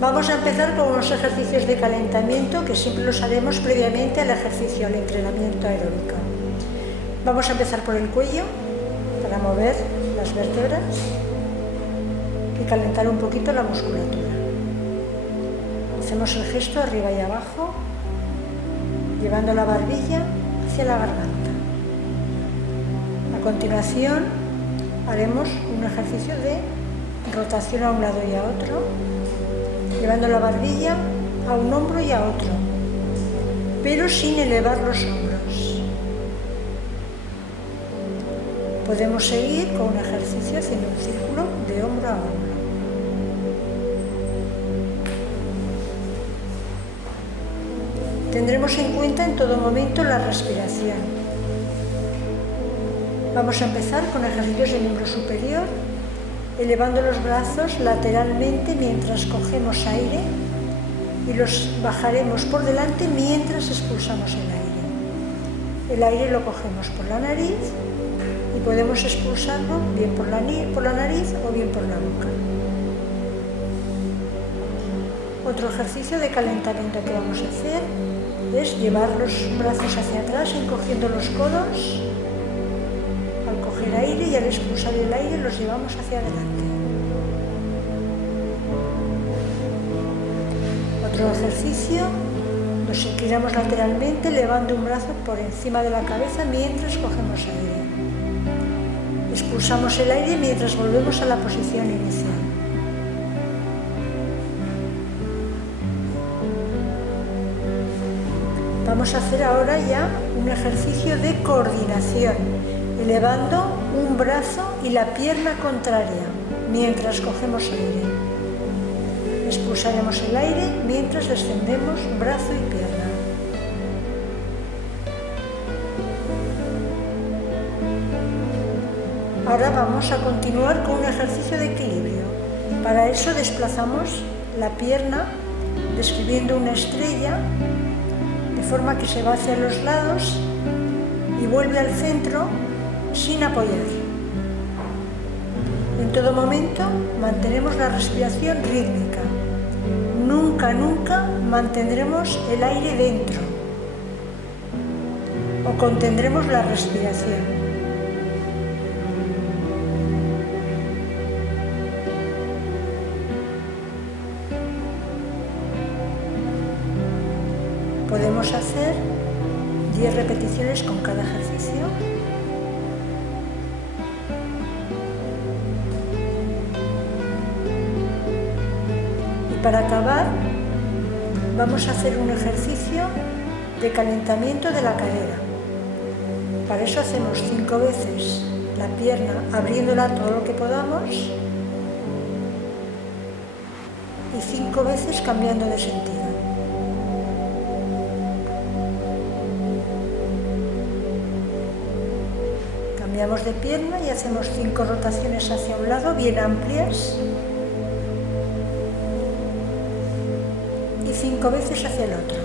Vamos a empezar con unos ejercicios de calentamiento que siempre los haremos previamente al ejercicio, al entrenamiento aeróbico. Vamos a empezar por el cuello, para mover las vértebras y calentar un poquito la musculatura. Hacemos el gesto arriba y abajo, llevando la barbilla hacia la garganta. A continuación haremos un ejercicio de rotación a un lado y a otro, llevando la barbilla a un hombro y a otro, pero sin elevar los hombros. Podemos seguir con un ejercicio haciendo un círculo de hombro a hombro. Tendremos en cuenta en todo momento la respiración. Vamos a empezar con ejercicios de miembro superior, elevando los brazos lateralmente mientras cogemos aire y los bajaremos por delante mientras expulsamos el aire. El aire lo cogemos por la nariz y podemos expulsarlo bien por la nariz o bien por la boca. Otro ejercicio de calentamiento que vamos a hacer es llevar los brazos hacia atrás encogiendo los codos. Al coger aire y al expulsar el aire los llevamos hacia adelante. Otro ejercicio, nos inclinamos lateralmente elevando un brazo por encima de la cabeza mientras cogemos aire. Expulsamos el aire mientras volvemos a la posición inicial. Vamos a hacer ahora ya un ejercicio de coordinación, elevando un brazo y la pierna contraria mientras cogemos aire. Expulsaremos el aire mientras descendemos brazo y pierna. Ahora vamos a continuar con un ejercicio de equilibrio. Para eso desplazamos la pierna describiendo una estrella de forma que se va hacia los lados y vuelve al centro sin apoyar. En todo momento mantenemos la respiración rítmica. Nunca, nunca mantendremos el aire dentro o contendremos la respiración. Podemos hacer 10 repeticiones con cada ejercicio. Y para acabar, vamos a hacer un ejercicio de calentamiento de la cadera. Para eso hacemos 5 veces la pierna abriéndola todo lo que podamos y 5 veces cambiando de sentido. Cambiamos de pierna y hacemos 5 rotaciones hacia un lado bien amplias y 5 veces hacia el otro.